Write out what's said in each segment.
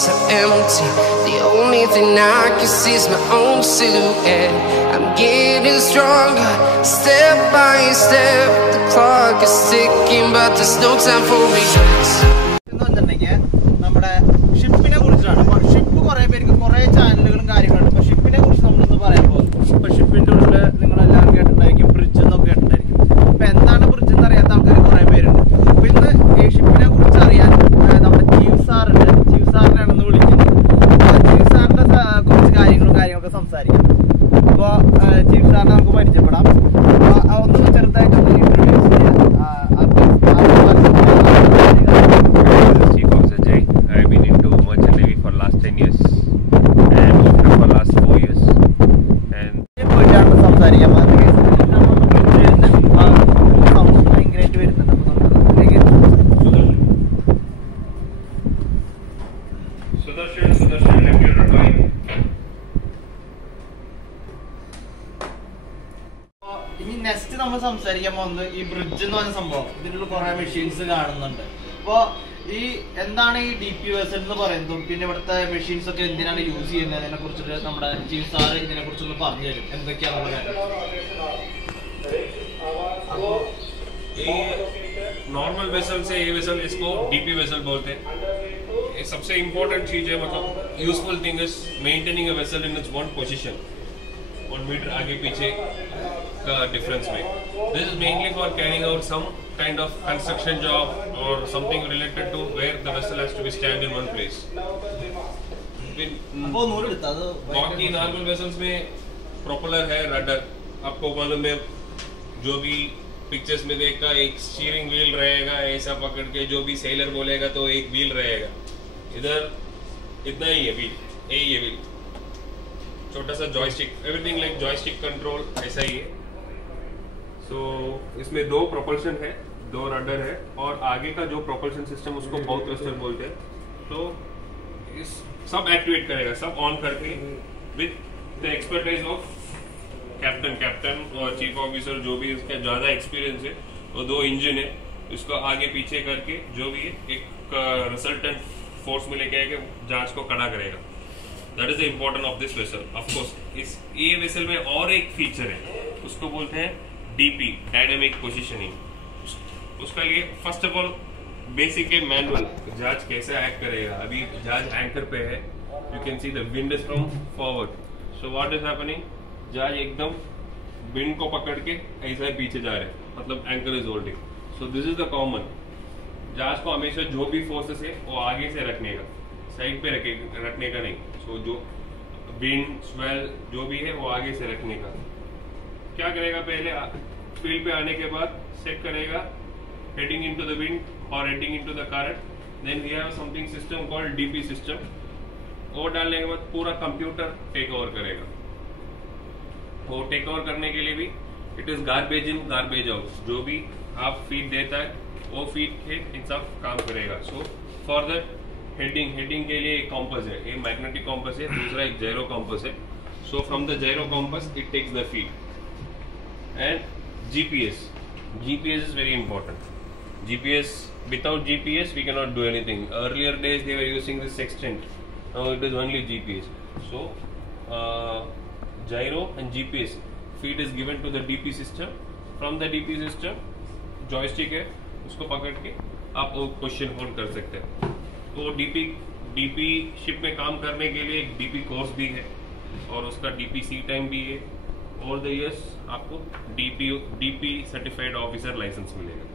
so empty. The only thing I can see is my own silhouette. I'm getting stronger, step by step. The clock is ticking, but there's no time for regrets. നമ്മുടെ ഷിപ്പിനെ കുറിച്ചാണ്. Ship കുറേ പേർക്ക് കുറേ ചാനലുകളും കാര്യങ്ങളുണ്ട്. അപ്പോൾ ഷിപ്പിനെ കുറിച്ച് നമ്മളൊന്ന് പറയാൻ പോകും. ഇപ്പോൾ ഷിപ്പിൻ്റെ ഉള്ളിൽ നിങ്ങളെല്ലാവരും കേട്ടിട്ടുണ്ടായിരിക്കും ബ്രിഡ്ജ് എന്നൊക്കെ കേട്ടിട്ടുണ്ടായിരിക്കും. അപ്പോൾ എന്താണ് ബ്രിഡ്ജ് എന്ന് അറിയാത്ത ആൾക്കാർ കുറേ പേരുണ്ട്. അപ്പോൾ ഇന്ന് ഈ ഷിപ്പിനെ കുറിച്ച് അറിയാൻ നമ്മുടെ ചീഫ് സാറുണ്ട്. ചീഫ് സാറിനാണെന്ന് വിളിക്കുന്നത്. ചീഫ് സാറിൻ്റെ കുറച്ച് കാര്യങ്ങളൊക്കെ സംസാരിക്കാം. അപ്പോൾ ചീഫ് സാറിനെ നമുക്ക് പരിചയപ്പെടാം. ഒന്ന് ചെറുതായിട്ടൊന്ന് ഇൻട്രൊഡ്യൂസ് ചെയ്യാം. I've been into merchant navy for last 10 years and for last 4 years. And Sudarshan, left your right. ഇനി നെക്സ്റ്റ് നമ്മൾ സംസാരിക്കാൻ പോകുന്നത് ഈ ബ്രിഡ്ജ് എന്ന് പറഞ്ഞ സംഭവം. ഇതിനുള്ള കുറെ മെഷീൻസ് കാണുന്നുണ്ട്. അപ്പോൾ ഈ എന്താണ് ഈ DP വെസൽ എന്ന് പറയുന്നതും പിന്നെ ഇവിടുത്തെ മെഷീൻസ് ഒക്കെ എന്തിനാണ് യൂസ് ചെയ്യുന്നത് അതിനെ കുറിച്ചിട്ട് നമ്മുടെ ചീഫ് സാറ് ഇതിനെ കുറിച്ചൊന്ന് പറഞ്ഞു തരും എന്തൊക്കെയാണെന്നുള്ള കാര്യം. नॉर्मल वेसल से ये वेसल इसको DP वेसल बोलते हैं. ये सबसे इम्पोर्टेंट चीज है, मतलब useful thing is maintaining a vessel in its one position, 1 metre आगे पीछे का डिफरेंस में. This is mainly for carrying out some kind of construction job or something related to where the vessel has to be stand in one place. बाकी normal vessels में propeller है, rudder. आपको मालूम है जो भी पिक्चर्स में देखा एक स्टीयरिंग व्हील रहेगा, ऐसा पकड़ के जो भी सेलर बोलेगा तो एक व्हील रहेगा. इधर इतना ही है व्हील, यही है व्हील, छोटा सा joystick, everything like joystick control ऐसा ही है. तो इसमें 2 प्रोपल्शन है, 2 रडर है और आगे का जो प्रोपल्शन सिस्टम उसको बाउ थ्रस्टर बोलते हैं. तो इस सब एक्टिवेट करेगा, सब ऑन करके with the expertise of captain और चीफ ऑफिसर जो भी इसका ज्यादा एक्सपीरियंस है. वो 2 इंजन है, इसको आगे पीछे करके जो भी है एक रिजल्टेंट फोर्स में लेके आएगा, जहाज को खड़ा करेगा. That is the important of this vessel. Of course इस ये वेसल में और एक फीचर है, उसको बोलते हैं DP, डायनामिक पोजीशनिंग. उसका लिए फर्स्ट ऑफ ऑल बेसिक है मैनुअल, जहाज कैसे एक्ट करेगा. अभी जहाज एंकर पे है, you can see the wind is from forward. So what is happening, जहाज एकदम विंड को पकड़ के ऐसा ही पीछे जा रहे हैं, मतलब anchor is holding. So this is the common. जहाज को हमेशा जो भी फोर्सेस है वो आगे से रखने का, साइड पे रखने का नहीं. सो जो विंड स्वेल जो भी है वो आगे से रखने का. क्या करेगा, पहले फील्ड पे आने के बाद सेट करेगा heading into the wind or heading into the current. Then we have something system called DP system. वो डालने के बाद पूरा कंप्यूटर टेक ओवर करेगा. वो टेक ओवर करने के लिए भी it is garbage in garbage out. जो भी आप फीड देता है वो फीड के हिसाब काम करेगा. सो फॉर दैट हेडिंग के लिए एक कॉम्पस है, एक मैग्नेटिक कॉम्पस है, दूसरा एक जायरो कॉम्पस है. So from the gyro compass it takes the feed. And GPS is very important. GPS, without GPS we cannot do anything. Earlier days they were using this sextant, now it is only GPS. So gyro and GPS feed is given to the DP system. From the DP system joystick है, उसको पकड़ के आप वो position hold कर सकते हैं. तो DP शिप में काम करने के लिए एक DP कोर्स भी है और उसका DPC टाइम भी है. Over the years आपको DP सर्टिफाइड ऑफिसर लाइसेंस मिलेगा.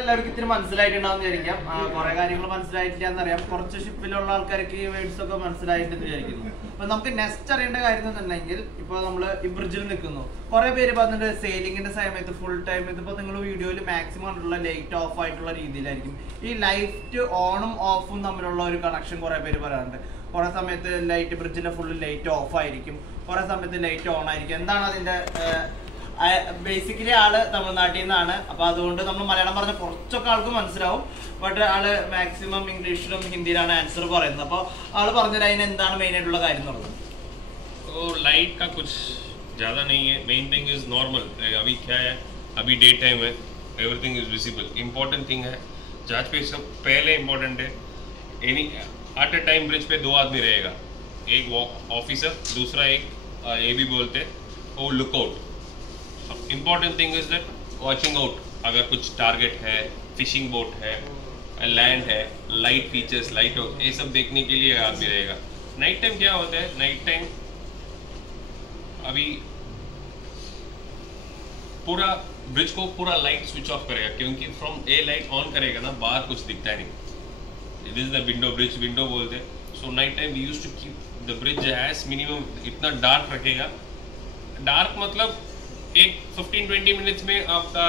എല്ലാവർക്കും ഇത്തിരി മനസ്സിലായിട്ടുണ്ടാവും വിചാരിക്കാം. കുറെ കാര്യങ്ങൾ മനസ്സിലായിട്ടില്ല എന്നറിയാം. കുറച്ച് ഷിപ്പിലുള്ള ആൾക്കാർക്ക് ഈ വേർഡ്സ് ഒക്കെ മനസ്സിലായിട്ടെന്ന് വിചാരിക്കുന്നു. അപ്പൊ നമുക്ക് നെക്സ്റ്റ് അറിയേണ്ട കാര്യം എന്നുണ്ടെങ്കിൽ ഇപ്പൊ നമ്മള് ഈ ബ്രിഡ്ജിൽ നിൽക്കുന്നു. കുറെ പേര് പറഞ്ഞിട്ട് സെയിലിംഗിന്റെ സമയത്ത് ഫുൾ ടൈം ഇതിപ്പോ നിങ്ങൾ വീഡിയോയിൽ മാക്സിമം ഉള്ള ലൈറ്റ് ഓഫ് ആയിട്ടുള്ള രീതിയിലായിരിക്കും. ഈ ലൈറ്റ് ഓണും ഓഫും തമ്മിലുള്ള ഒരു കണക്ഷൻ കുറെ പേര് പറയാറുണ്ട്. കുറെ സമയത്ത് ലൈറ്റ് ബ്രിഡ്ജിന്റെ ഫുൾ ലൈറ്റ് ഓഫ് ആയിരിക്കും, കുറെ സമയത്ത് ലൈറ്റ് ഓൺ ആയിരിക്കും. എന്താണ് അതിന്റെ ബേസിക്കലി ആള് തമിഴ്നാട്ടിൽ നിന്നാണ്. അപ്പൊ അതുകൊണ്ട് നമ്മൾ മലയാളം പറഞ്ഞ കുറച്ചൊക്കെ ആൾക്ക് മനസ്സിലാവും. ബട്ട് ആള് മാക്സിമം ഇംഗ്ലീഷിലും ഹിന്ദിയിലാണ് ആൻസർ പറയുന്നത്. അപ്പൊ ആള് പറഞ്ഞത് അതിന് എന്താണ് മെയിൻ ആയിട്ടുള്ള കാര്യം എന്നുള്ളത്. लाइट का कुछ ज़्यादा नहीं है. Main thing is normal. अभी क्या है, अभी डे टाइम है, everything is visible. Important thing है जहाज पे सब पहले इम्पोर्टेंट है. Any at a time bridge पे 2 आदमी रहेगा, एक ऑफिसर, दूसरा एक ये भी बोलते वो lookout. Important thing is that watching out, अगर कुछ टारगेट है, फिशिंग बोट है, लैंड है, लाइट फीचर्स, लाइट आउट, ये सब देखने के लिए आदमी रहेगा। नाइट टाइम क्या होता है, नाइट टाइम अभी पूरा ब्रिज को पूरा लाइट स्विच ऑफ करेगा, क्योंकि फ्रॉम ए लाइट ऑन करेगा ना, बाहर कुछ दिखता नहीं। It is the window bridge, window बोलते हैं। So night time we used to keep the bridge as minimum इतना डार्क रखेगा। डार्क मतलब एक 15-20 मिनट्स में आपका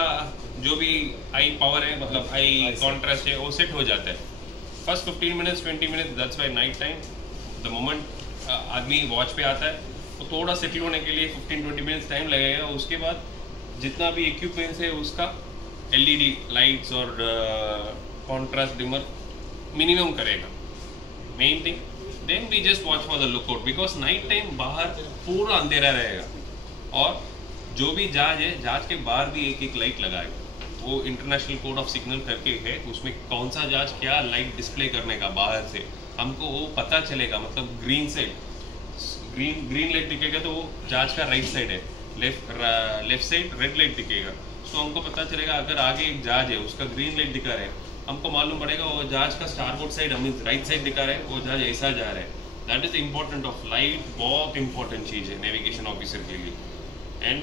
जो भी आई पावर है, मतलब आई कॉन्ट्रास्ट है, वो सेट हो जाता है। First 15 minutes 20 minutes, that's why night time the moment आदमी वॉच पे आता है तो थोड़ा सेटल होने के लिए 15-20 मिनट्स टाइम लगेगा। उसके बाद जितना भी इक्विपमेंट्स है उसका एलईडी लाइट्स और कॉन्ट्रास्ट डिमर मिनिमम करेगा, main thing. Then we just watch for the lookout, because night time बाहर पूरा अंधेरा रहेगा और जो भी जहाज है, जहाज के बाहर भी एक एक लाइट लगाएगा। वो इंटरनेशनल कोड ऑफ सिग्नल करके है, उसमें कौन सा जहाज क्या लाइट डिस्प्ले करने का बाहर से हमको वो पता चलेगा। मतलब ग्रीन साइड, ग्रीन लाइट दिखेगा तो वो जहाज का राइट साइड है, लेफ्ट साइड रेड लाइट दिखेगा। तो हमको पता चलेगा अगर आगे एक जहाज है उसका ग्रीन लाइट दिखा रहा है, हमको मालूम पड़ेगा वो जहाज का starboard side mean right side दिखा रहा है, वो जहाज ऐसा जा रहा है। That is important of light, बहुत इंपॉर्टेंट चीज़ है नेविगेशन ऑफिसर के लिए। एंड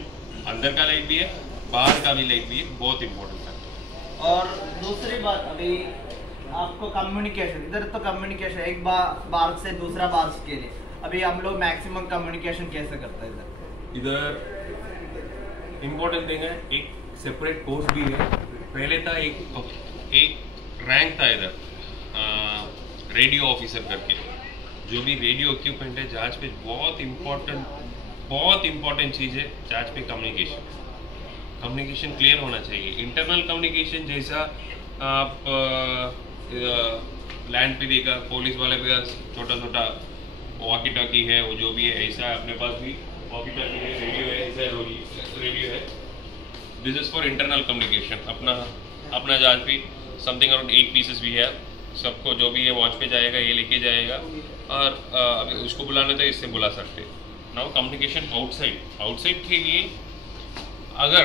अंदर का लाइट भी है, बाहर का भी लाइट भी है, बहुत इंपॉर्टेंट फैक्टर। और दूसरी बात, अभी आपको कम्युनिकेशन, इधर तो कम्युनिकेशन एक बार्ग से दूसरा बार्ग के लिए, अभी हम लोग मैक्सिमम कम्युनिकेशन कैसे करते हैं इधर इम्पोर्टेंट थिंग है, एक सेपरेट कोर्स भी है। पहले था एक रैंक था इधर रेडियो ऑफिसर करके, जो भी रेडियो इक्विपमेंट है जहाज पे, बहुत इम्पोर्टेंट चीज़ है जहाज पे कम्युनिकेशन क्लियर होना चाहिए। इंटरनल कम्युनिकेशन जैसा आप लैंड पे देखा, पुलिस वाले पे छोटा छोटा वॉकी टॉकी है, वो जो भी है, ऐसा अपने पास भी वॉकी टॉकी है, रेडियो है, ऐसा रेडियो है। This is for internal communication. अपना जहाज भी समथिंग अराउंड 8 पीसेस भी है, सबको जो भी है वॉच पे जाएगा, ये लेके जाएगा और अभी उसको बुलाना तो इससे बुला सकते। नाउ कम्युनिकेशन आउटसाइड के लिए, अगर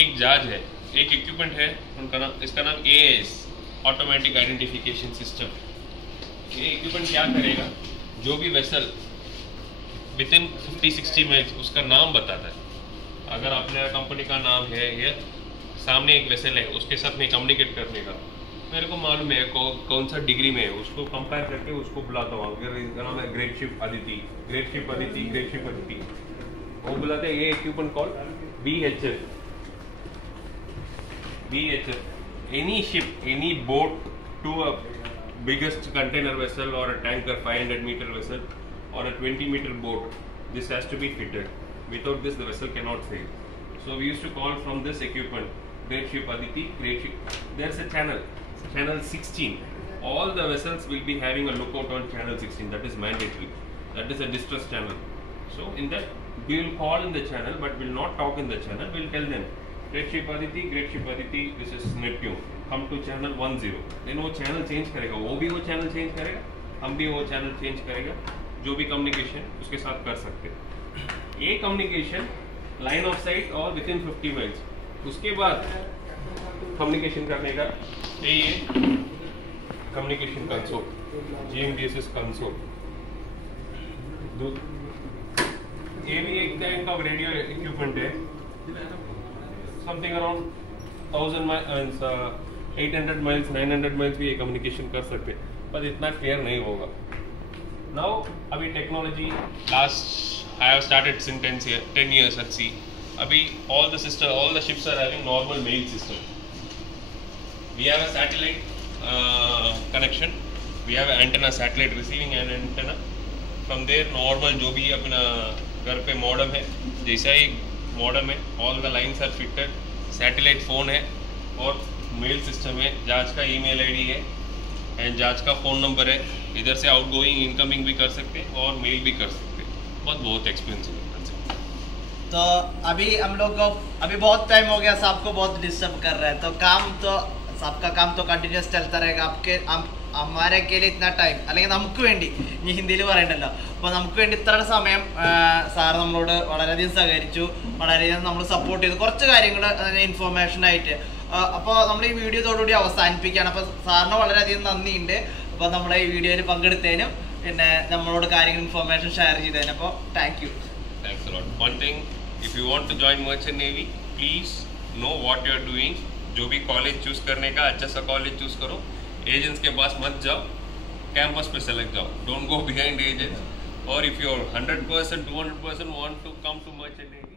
एक जहाज है, एक इक्विपमेंट है, उनका नाम, इसका नाम AIS, ऑटोमेटिक आइडेंटिफिकेशन सिस्टम। ये इक्विपमेंट क्या करेगा, जो भी वेसल विद इन 50-60 मिनट्स उसका नाम बताता है। अगर अपने कंपनी का नाम है, ये सामने एक वेसल है, उसके साथ में कम्युनिकेट करने का, मेरे को मालूम है कौन सा डिग्री में है, उसको कंपेयर करके उसको बुलाता हूँ। अगर इसका नाम है ग्रेट शिप अदिति, वो बुलाते हैं। ये equipment call VHF। Any ship, any boat to a biggest container vessel or a tanker 500 meter vessel or a 20 meter boat, this has to be fitted. Without this the vessel cannot sail. So we used to call from this equipment Great Ship Aditi, Great Ship. There's a channel 16. All the vessels will be having a lookout on channel 16. That is mandatory. That is a distress channel. So in that we will call in the channel, but will not talk in the channel. We'll tell them Great Ship Aditi, this is Neptune, come to channel 10. Then वो channel change करेगा, वो भी वो channel change करेगा, हम भी वो channel change करेगा। जो भी communication उसके साथ कर सकते हैं। ये communication line of sight और within 50 miles। उसके बाद communication करने का ये communication console, GMDSS console। ये भी एक टाइप का रेडियो इक्विपमेंट है। Something around 1000 miles, 800 miles, 900 miles भी ये कम्युनिकेशन कर सकते हैं, पर इतना क्लियर नहीं होगा। नाउ अभी technology last I have started since 10 years at sea. अभी all the ships are having normal mail system. We have a satellite connection. We have an antenna, satellite receiving an antenna. From there normal जो भी अपना घर पे modem है, जैसा ही modem है, all the lines are fitted, satellite phone है और मेल सिस्टम है, जहाज का ईमेल आईडी है एंड जहाज का फ़ोन नंबर है। इधर से आउटगोइंग इनकमिंग भी कर सकते हैं और मेल भी कर सकते हैं। बहुत एक्सपेंसिव है। तो अभी हम लोग को अभी बहुत टाइम हो गया, सबको बहुत डिस्टर्ब कर रहा है, तो काम तो सबका काम तो कंटिन्यूस चलता रहेगा। അമ്മാരൊക്കെ ഇത്ര ടൈം, അല്ലെങ്കിൽ നമുക്ക് വേണ്ടി, ഇനി ഹിന്ദിയിൽ പറയണ്ടല്ലോ, അപ്പോൾ നമുക്ക് വേണ്ടി ഇത്ര സമയം സാറ് നമ്മളോട് വളരെയധികം സഹകരിച്ചു, വളരെയധികം നമ്മൾ സപ്പോർട്ട് ചെയ്തു കുറച്ച് കാര്യങ്ങൾ ഇൻഫോർമേഷനായിട്ട്. അപ്പോൾ നമ്മൾ ഈ വീഡിയോ ഇതോടുകൂടി അവസാനിപ്പിക്കുകയാണ്. അപ്പോൾ സാറിന് വളരെയധികം നന്ദിയുണ്ട് അപ്പോൾ നമ്മുടെ ഈ വീഡിയോയിൽ പങ്കെടുത്തതിനും പിന്നെ നമ്മളോട് കാര്യങ്ങൾ ഇൻഫോർമേഷൻ ഷെയർ ചെയ്തതിനും. അപ്പോൾ thank you. Thanks a lot. One thing, if you want to join Merchant Navy, please know what you are doing. जो भी कॉलेज चूज करने का अच्छा सा कॉलेज चूज करो, एजेंट्स के पास मत जाओ, कैंपस पे सेलेक्ट जाओ, डोंट गो बिहाइंड एजेंट्स. और if you are 100% 200% want to come to Merchant Navy,